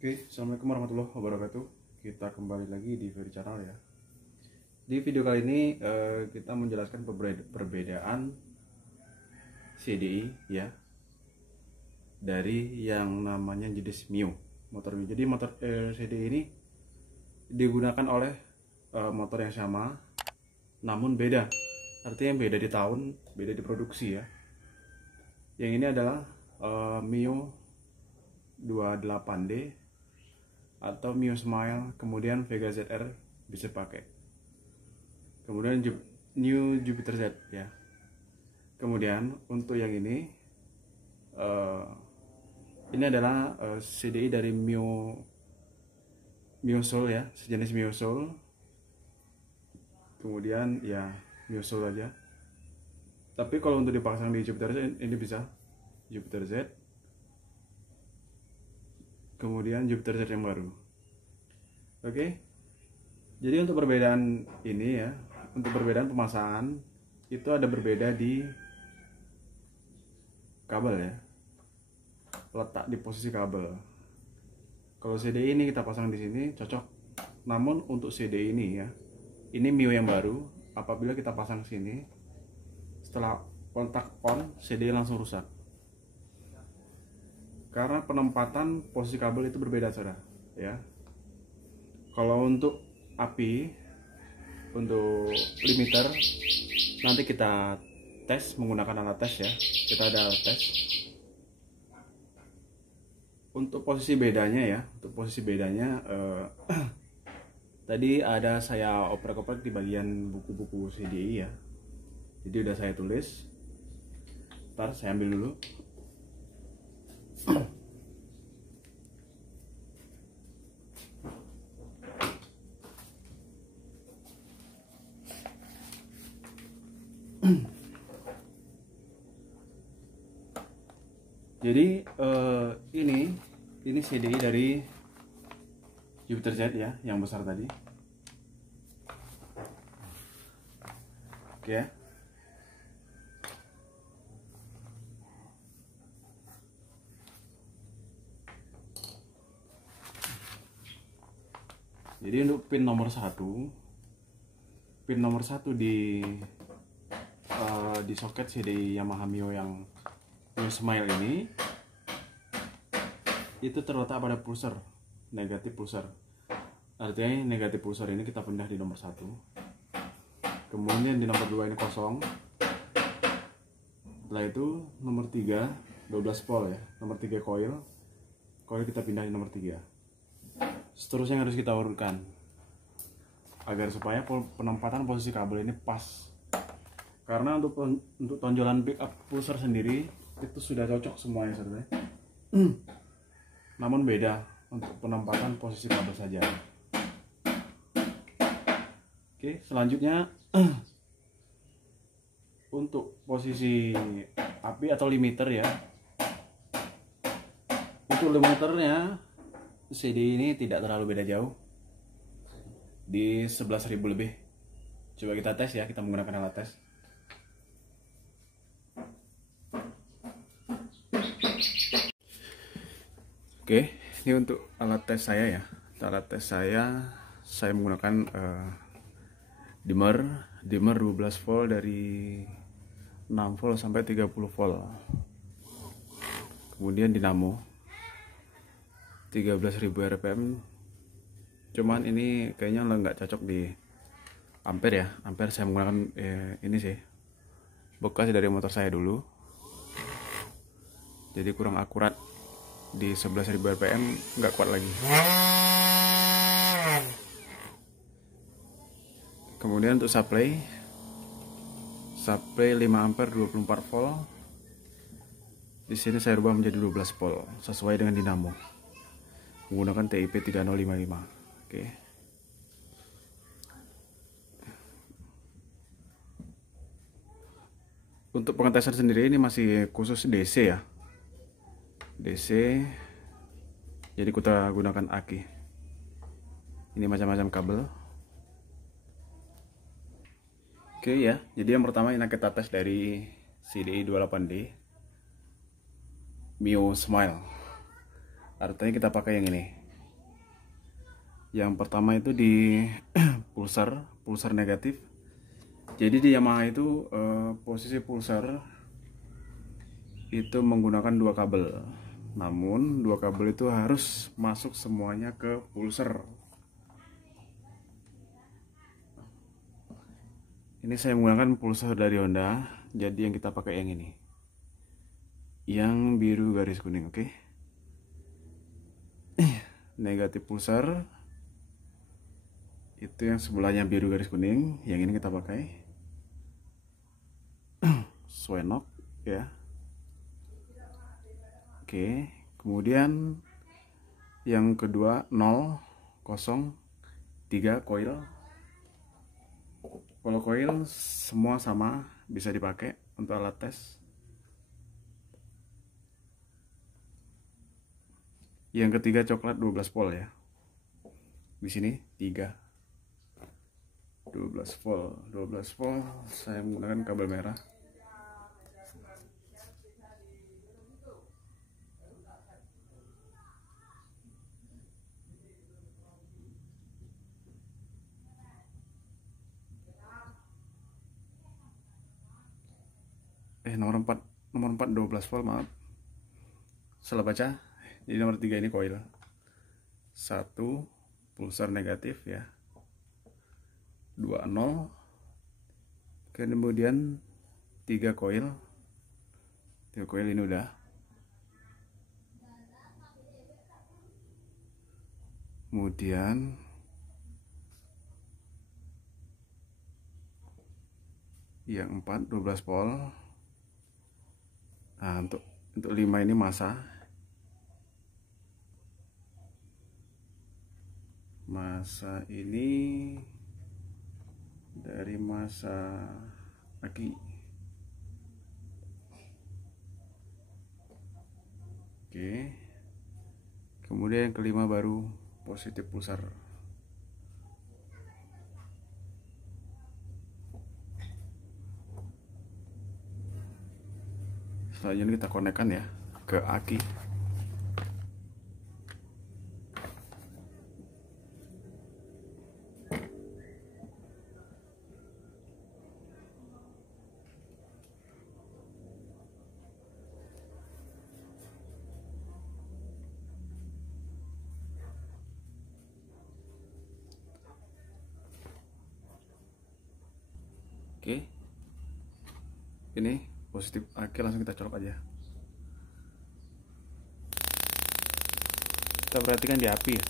Oke, assalamualaikum warahmatullahi wabarakatuh. Kita kembali lagi di Ferry Channel ya. Di video kali ini kita menjelaskan perbedaan CDI ya dari yang namanya jenis Mio, motor Mio. Jadi motor CDI ini digunakan oleh motor yang sama, namun beda. Artinya beda di tahun, beda di produksi ya. Yang ini adalah Mio 28D atau Mio Smile, kemudian Vega ZR bisa pakai, kemudian New Jupiter Z ya. Kemudian untuk yang ini adalah CDI dari Mio Soul ya, sejenis Mio Soul. Kemudian ya Mio Soul aja. Tapi kalau untuk dipasang di Jupiter Z ini bisa Jupiter Z. Kemudian Jupiter Z yang baru. Oke. Jadi untuk perbedaan ini ya, untuk perbedaan pemasangan itu ada berbeda di kabel ya. Letak di posisi kabel. Kalau CDI ini kita pasang di sini cocok. Namun untuk CDI ini ya, ini Mio yang baru, apabila kita pasang sini, setelah kontak on, CDI langsung rusak. Karena penempatan posisi kabel itu berbeda saudara ya. Kalau untuk api, untuk limiter nanti kita tes menggunakan alat tes ya. Kita ada alat tes. Untuk posisi bedanya ya, untuk posisi bedanya tadi ada saya oprek-oprek di bagian buku-buku CDI ya. Jadi udah saya tulis. Ntar saya ambil dulu. Jadi ini CDI dari Jupiter Z ya, yang besar tadi. Oke ya. Jadi untuk pin nomor 1 di soket CDI Yamaha Mio yang Mio Smile ini itu terletak pada pulser, negatif pulser. Artinya negatif pulser ini kita pindah di nomor 1. Kemudian di nomor 2 ini kosong. Setelah itu nomor 3 12 volt ya. Nomor 3 coil kita pindah di nomor 3. Seterusnya yang harus kita urutkan agar supaya penempatan posisi kabel ini pas. Karena untuk tonjolan pickup pulser sendiri itu sudah cocok semuanya saudara. Namun beda untuk penempatan posisi kabel saja. Oke, selanjutnya untuk posisi api atau limiter ya. Untuk limiternya CDI ini tidak terlalu beda jauh, di 11.000 lebih. Coba kita tes ya, kita menggunakan alat tes. Oke, ini untuk alat tes saya ya. Alat tes saya menggunakan dimmer 12 volt dari 6 volt sampai 30 volt. Kemudian dinamo 13.000 rpm. Cuman ini kayaknya nggak cocok di ampere ya. Ampere saya menggunakan ini sih, bekas dari motor saya dulu. Jadi kurang akurat, di 11.000 rpm nggak kuat lagi. Kemudian untuk supply 5 ampere 24 volt. Di sini saya rubah menjadi 12 volt sesuai dengan dinamo menggunakan TIP 3055. Oke. Untuk pengetesan sendiri ini masih khusus DC ya. DC. Jadi kita gunakan aki. Ini macam-macam kabel. Oke ya. Jadi yang pertama ini kita tes dari CDI 28D Mio Smile. Artinya kita pakai yang ini. Yang pertama itu di pulsar negatif. Jadi di Yamaha itu posisi pulsar itu menggunakan dua kabel. Namun dua kabel itu harus masuk semuanya ke pulsar. Ini saya menggunakan pulsar dari Honda, jadi yang kita pakai yang ini, yang biru garis kuning, oke? Negatif pulsar itu yang sebelahnya biru garis kuning, yang ini kita pakai Swenok ya. Oke, kemudian yang kedua 003 coil. Kalau coil semua sama, bisa dipakai untuk alat tes. Yang ketiga coklat 12 volt ya. Di sini 3 12 volt. Saya menggunakan kabel merah. Nomor 4 12 volt, maaf. Salah baca. Jadi nomor 3 ini coil. 1 pulsar negatif ya. 20. Kemudian 3 coil. 3 coil ini udah. Kemudian yang 4 12 volt. Nah, untuk 5 ini masa ini dari masa aki. Oke. Kemudian yang kelima baru positif pulsar. Selanjutnya kita konekkan ya ke aki. Oke, ini positif aki, langsung kita colok aja. Kita perhatikan di api ya.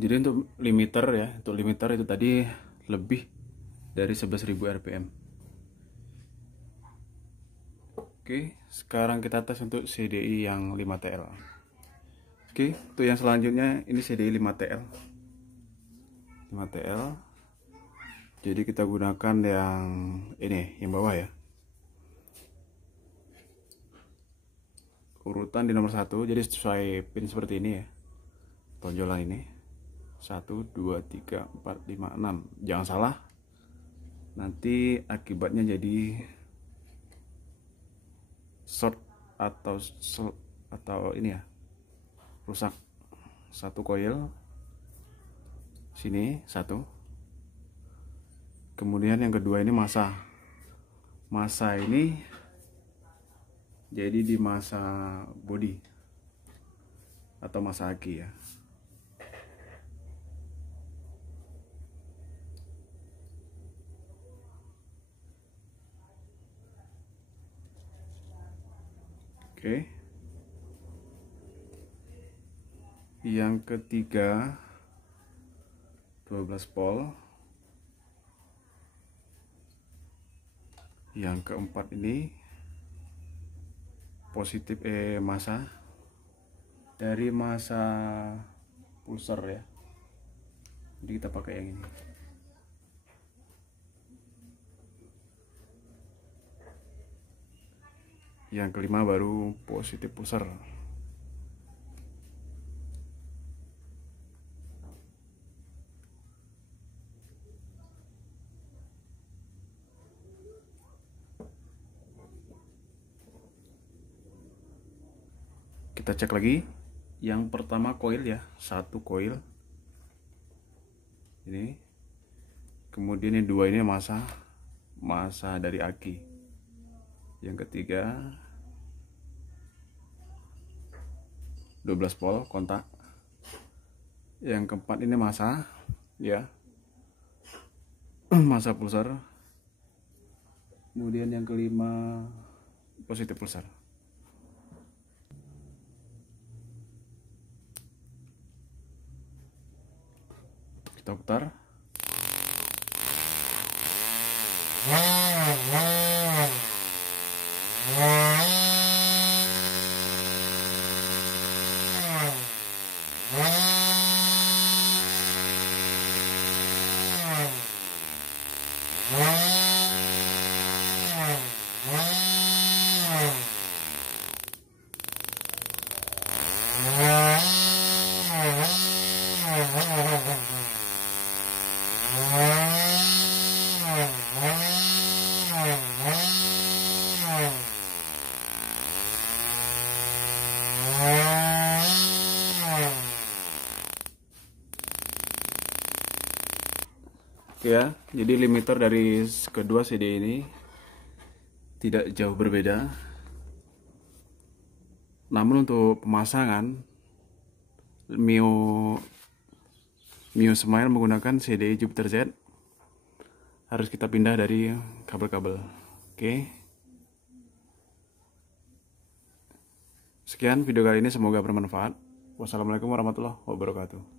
Jadi untuk limiter ya, itu tadi lebih dari 11.000 rpm. Oke, sekarang kita tes untuk CDI yang 5TL. Oke, untuk yang selanjutnya ini CDI 5TL. Jadi kita gunakan yang ini, yang bawah ya. Urutan di nomor 1, jadi sesuai pin seperti ini ya. Tonjolan ini 1 2 3 4 5 6. Jangan salah, nanti akibatnya jadi short atau ini ya, rusak. 1 coil sini 1. Kemudian yang kedua ini masa ini jadi di masa body atau masa aki ya. Oke. Yang ketiga 12 volt. Yang keempat ini positif masa dari masa pulsar ya. Jadi kita pakai yang ini. Yang kelima baru positif pulsar. Kita cek lagi. Yang pertama koil ya, satu koil ini, kemudian yang dua ini masa dari aki. Yang ketiga 12 volt kontak. Yang keempat ini masa ya, masa pulsar. Kemudian yang kelima positif pulsar. Kita putar. Ya, jadi limiter dari kedua CD ini tidak jauh berbeda. Namun untuk pemasangan Mio Smile menggunakan CD Jupiter Z harus kita pindah dari kabel-kabel. Oke. Sekian video kali ini, semoga bermanfaat. Wassalamualaikum warahmatullahi wabarakatuh.